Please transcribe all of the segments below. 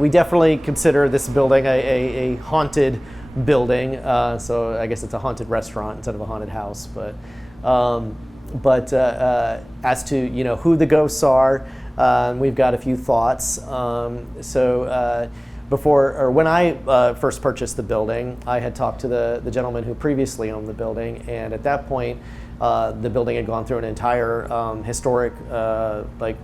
we definitely consider this building a haunted building. So I guess it's a haunted restaurant instead of a haunted house. But as to who the ghosts are, we've got a few thoughts. When I first purchased the building, I had talked to the gentleman who previously owned the building, and at that point, the building had gone through an entire historic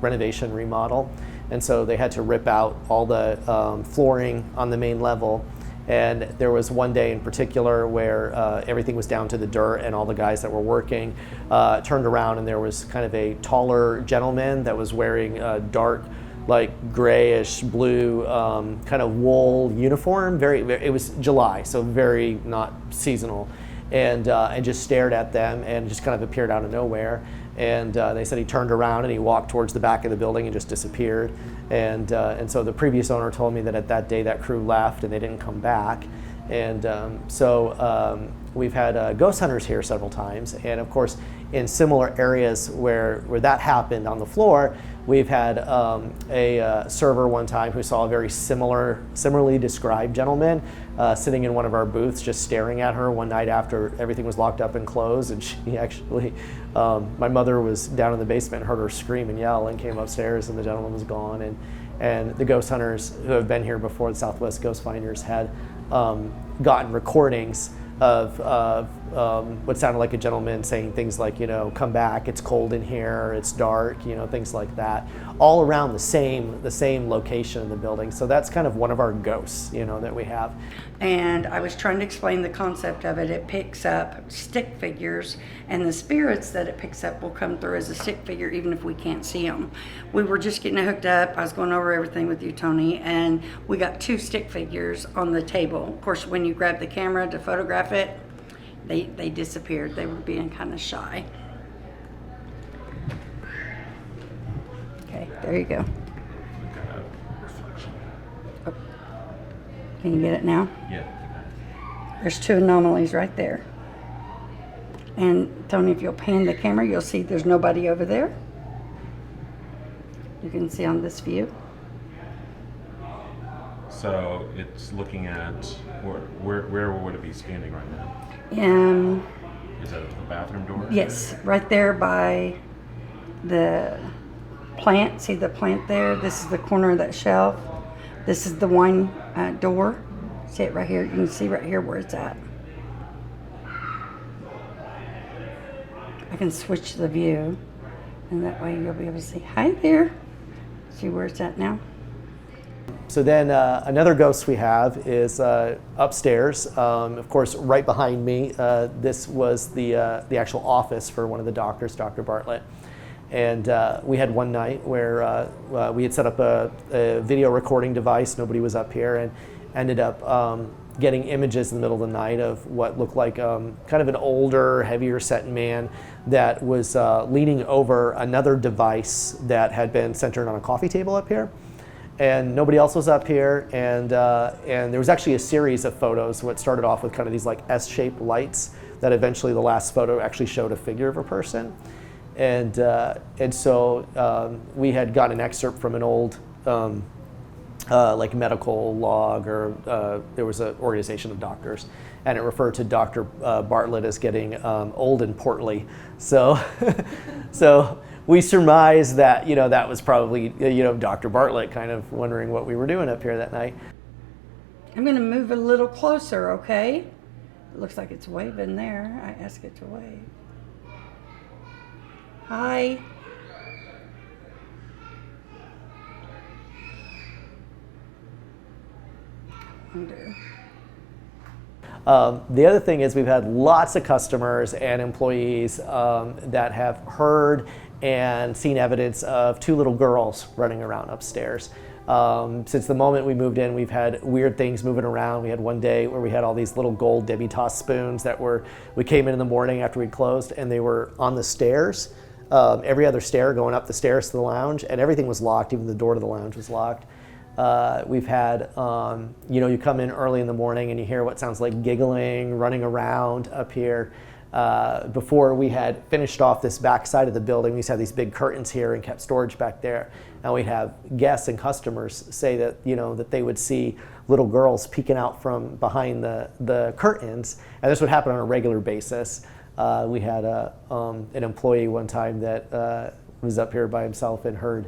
renovation remodel, and so they had to rip out all the flooring on the main level. And there was one day in particular where everything was down to the dirt, and all the guys that were working turned around, and there was kind of a taller gentleman that was wearing a dark, grayish blue kind of wool uniform. It was July, so very not seasonal, and just stared at them and just kind of appeared out of nowhere. And they said he turned around and he walked towards the back of the building and just disappeared. And so the previous owner told me that at that day that crew left and they didn't come back. And we've had ghost hunters here several times. And of course, in similar areas where that happened on the floor, we've had a server one time who saw a very similarly described gentleman sitting in one of our booths just staring at her one night after everything was locked up and closed. And she actually, my mother was down in the basement and heard her scream and yell and came upstairs, and the gentleman was gone. And the ghost hunters who have been here before, the Southwest Ghost Finders, had gotten recordings of what sounded like a gentleman saying things like, come back, it's cold in here, it's dark, things like that, all around the same location in the building. So that's kind of one of our ghosts, that we have. And I was trying to explain the concept of it. It picks up stick figures, and the spirits that it picks up will come through as a stick figure even if we can't see them. We were just getting it hooked up. I was going over everything with you, Tony, and we got 2 stick figures on the table. Of course, when you grab the camera to photograph it, they disappeared. They were being kind of shy. Okay, there you go. Oh. Can you get it now? Yeah. There's 2 anomalies right there. And Tony, if you'll pan the camera, you'll see there's nobody over there. You can see on this view. So it's looking at where would it be standing right now? Is that the bathroom door? Yes, right there by the plant. See the plant there? This is the corner of that shelf. This is the wine door. See it right here? You can see right here where it's at. I can switch the view, and that way you'll be able to see. Hi there. See where it's at now? So then another ghost we have is upstairs. Of course, right behind me, this was the actual office for one of the doctors, Dr. Bartlett. And we had one night where we had set up a video recording device. Nobody was up here, and ended up getting images in the middle of the night of what looked like kind of an older, heavier set man that was leaning over another device that had been centered on a coffee table up here. And nobody else was up here, and there was actually a series of photos. What started off with kind of these like S-shaped lights that eventually the last photo actually showed a figure of a person. And so we had got an excerpt from an old like medical log, or there was an organization of doctors, and it referred to Dr. Bartlett as getting old and portly. So so we surmised that that was probably Dr. Bartlett kind of wondering what we were doing up here that night. I'm going to move a little closer, okay? It looks like it's waving there. I ask it to wave. Hi. The other thing is we've had lots of customers and employees that have heard and seen evidence of 2 little girls running around upstairs. Since the moment we moved in, we've had weird things moving around. We had one day where we had all these little gold demi-tasse spoons that we came in the morning after we'd closed, and they were on the stairs, every other stair going up the stairs to the lounge, and everything was locked, even the door to the lounge was locked. We've had, you come in early in the morning and you hear what sounds like giggling, running around up here. Before we had finished off this back side of the building, we used to have these big curtains here and kept storage back there. and we'd have guests and customers say that, that they would see little girls peeking out from behind the curtains, and this would happen on a regular basis. We had an employee one time that was up here by himself and heard,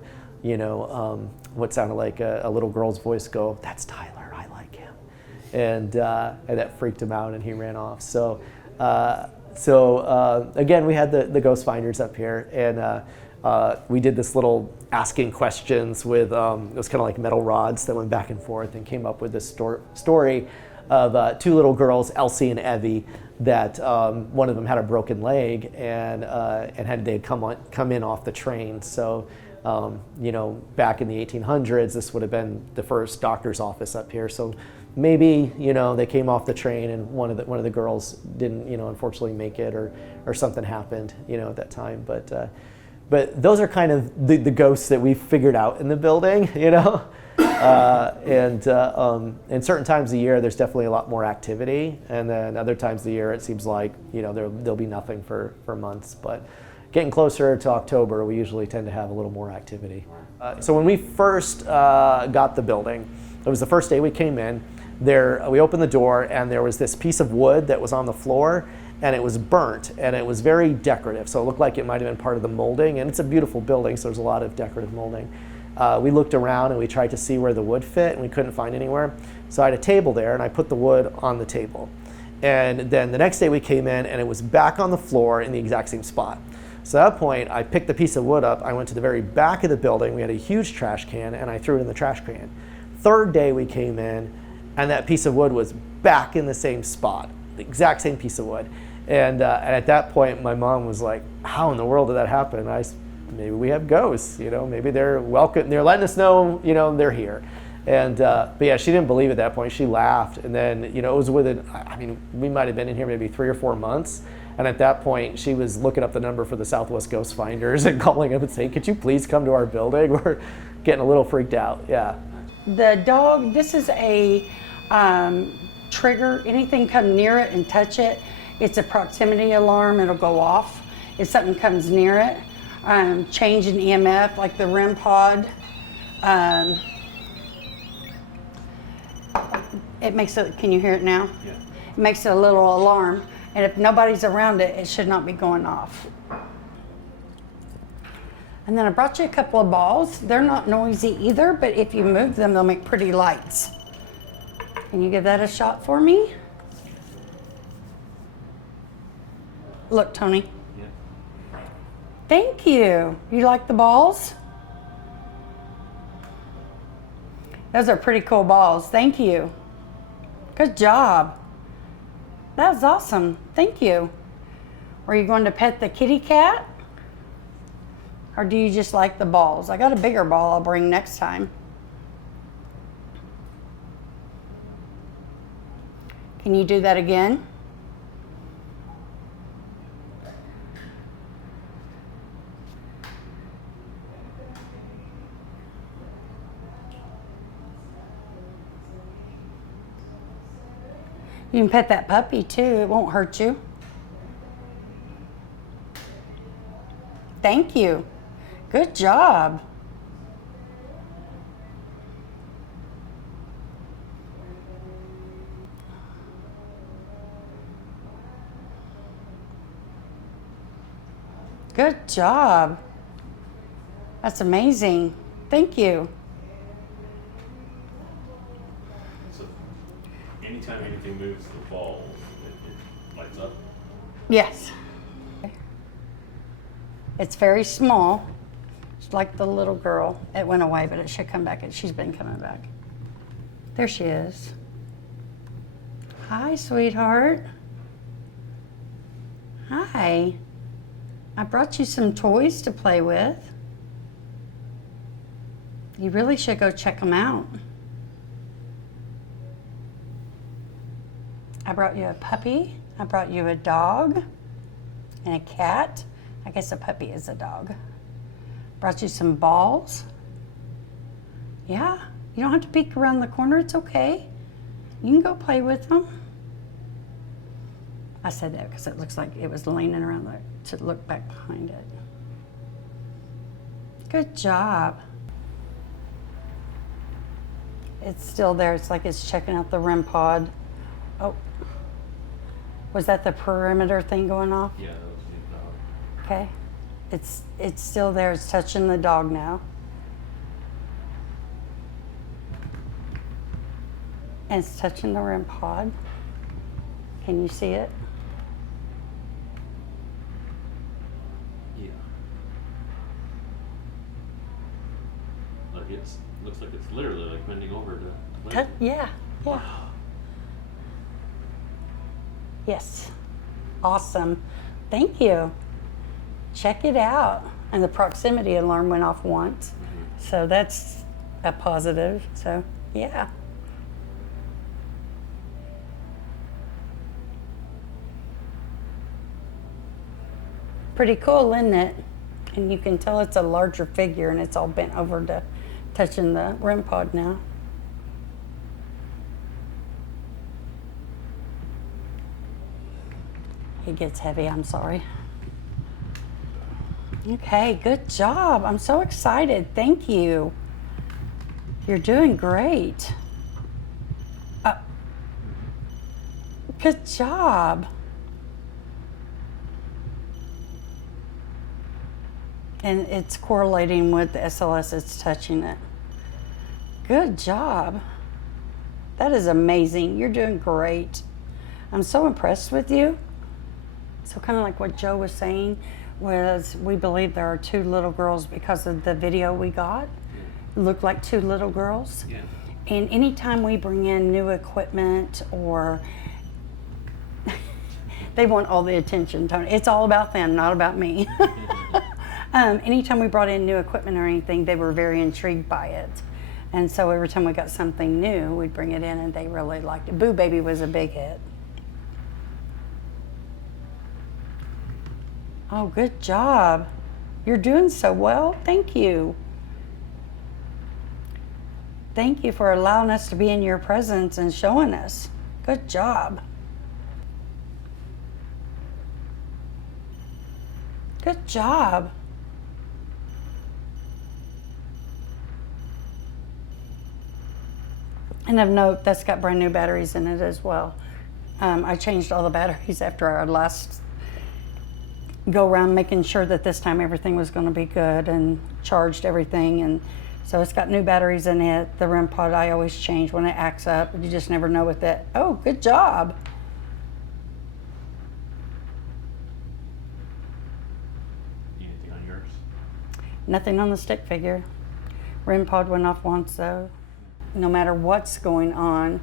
what sounded like a little girl's voice go, "That's Tyler, I like him," and that freaked him out, and he ran off. So again, we had the ghost finders up here, and we did this little asking questions with, it was kind of like metal rods that went back and forth, and came up with this story of two little girls, Elsie and Evie, that one of them had a broken leg, and they'd come in off the train. So back in the 1800s, this would have been the first doctor's office up here. So maybe they came off the train, and one of the girls didn't unfortunately make it, or something happened at that time. But those are kind of the ghosts that we figured out in the building, and certain times of the year there's definitely a lot more activity, and then other times of the year it seems like there'll be nothing for months. But getting closer to October, we usually tend to have a little more activity. So when we first got the building, it was the first day we came in. We opened the door, and there was this piece of wood that was on the floor, and it was burnt, and it was very decorative. So it looked like it might have been part of the molding, and it's a beautiful building, so there's a lot of decorative molding. We looked around and we tried to see where the wood fit, and we couldn't find anywhere. So I had a table there, and I put the wood on the table. And then the next day we came in, and it was back on the floor in the exact same spot. So at that point, I picked the piece of wood up, I went to the very back of the building, we had a huge trash can, and I threw it in the trash can. Third day we came in, and that piece of wood was back in the same spot, the exact same piece of wood. And at that point, my mom was like, "How in the world did that happen?" And I said, "Maybe we have ghosts, maybe they're welcome, they're letting us know, they're here." And, but yeah, she didn't believe at that point. She laughed. And then, it was we might have been in here maybe 3 or 4 months. And at that point, she was looking up the number for the Southwest Ghost Finders and calling up and saying, "Could you please come to our building? We're getting a little freaked out." Yeah. The dog, this is a trigger. Anything come near it and touch it, it's a proximity alarm. It'll go off if something comes near it. Change in EMF, like the REM pod. It makes it, can you hear it now? Yeah. It makes it a little alarm, and if nobody's around it, it should not be going off. And then I brought you a couple of balls. They're not noisy either, but if you move them, they'll make pretty lights. Can you give that a shot for me? Look, Tony. Yeah. Thank you. You like the balls? Those are pretty cool balls. Thank you. Good job. That was awesome. Thank you. Were you going to pet the kitty cat? Or do you just like the balls? I got a bigger ball I'll bring next time. Can you do that again? You can pet that puppy too, it won't hurt you. Thank you. Good job. Good job. That's amazing. Thank you. So anytime anything moves the ball, it lights up? Yes. It's very small. It's like the little girl. It went away, but it should come back. She's been coming back. There she is. Hi, sweetheart. Hi. I brought you some toys to play with. You really should go check them out. I brought you a puppy. I brought you a dog and a cat. I guess a puppy is a dog. Brought you some balls. Yeah, you don't have to peek around the corner, it's okay. You can go play with them. I said that because it looks like it was leaning around to look back behind it. Good job. It's still there. It's like it's checking out the REM pod. Oh, was that the perimeter thing going off? Yeah, that was the dog. Okay. It's still there. It's touching the dog now. And it's touching the REM pod. Can you see it? Yeah. Like looks like it's literally like bending over to play. Yeah. Yes. Awesome. Thank you. Check it out. And the proximity alarm went off once. So that's a positive. So, yeah. Pretty cool, isn't it? And you can tell it's a larger figure and it's all bent over to touching the REM pod now. It gets heavy, I'm sorry. Okay, good job. I'm so excited. Thank you. You're doing great. Good job. And it's correlating with the SLS, it's touching it. Good job. That is amazing. You're doing great. I'm so impressed with you. So kind of like what Joe was saying, was we believe there are 2 little girls because of the video we got. It looked like 2 little girls. Yeah. And anytime we bring in new equipment or they want all the attention, Tony. It's all about them, not about me. Anytime we brought in new equipment or anything, they were very intrigued by it. And so every time we got something new, we'd bring it in and they really liked it. Boo Baby was a big hit. Oh, good job. You're doing so well. Thank you. Thank you for allowing us to be in your presence and showing us. Good job. Good job. And of note, that's got brand new batteries in it as well. I changed all the batteries after our last go around, making sure that this time everything was going to be good, and charged everything. And so it's got new batteries in it. The REM pod I always change when it acts up. You just never know with it. Oh, good job. Anything on yours? Nothing on the stick figure. REM pod went off once though. No matter what's going on,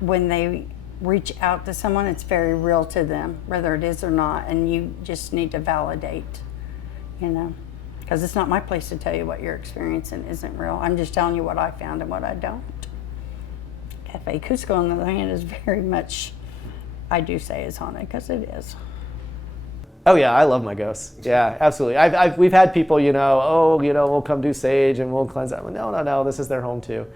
when they reach out to someone, it's very real to them, whether it is or not, and you just need to validate, you know, because it's not my place to tell you what you're experiencing isn't real. I'm just telling you what I found and what I don't. Cafe Cusco, on the other hand, is very much, I do say, is haunted, because it is. Oh yeah, I love my ghosts. Yeah, absolutely. We've had people, we'll come do sage and we'll cleanse that. No, this is their home too.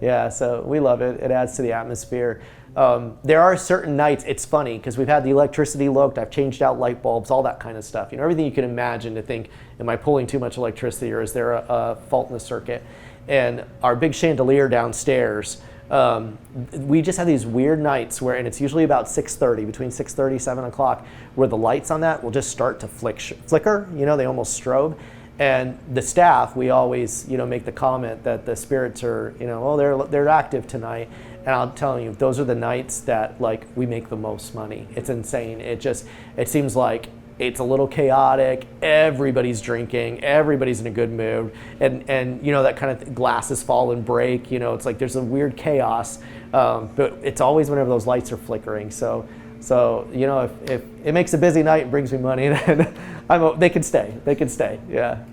Yeah, so we love it. It adds to the atmosphere. There are certain nights, it's funny, because we've had the electricity looked, I've changed out light bulbs, all that kind of stuff. Everything you can imagine to think, am I pulling too much electricity or is there a fault in the circuit? And our big chandelier downstairs, we just have these weird nights where, and it's usually about 6:30, between 6:30, 7 o'clock, where the lights on that will just start to flicker, they almost strobe. And the staff, we always, make the comment that the spirits are, they're active tonight. And I'm telling you, those are the nights that we make the most money. It's insane. It seems like it's a little chaotic. Everybody's drinking. Everybody's in a good mood. And that kind of glasses fall and break. It's like there's a weird chaos. But it's always whenever those lights are flickering. So if it makes a busy night and brings me money, then they can stay. Yeah.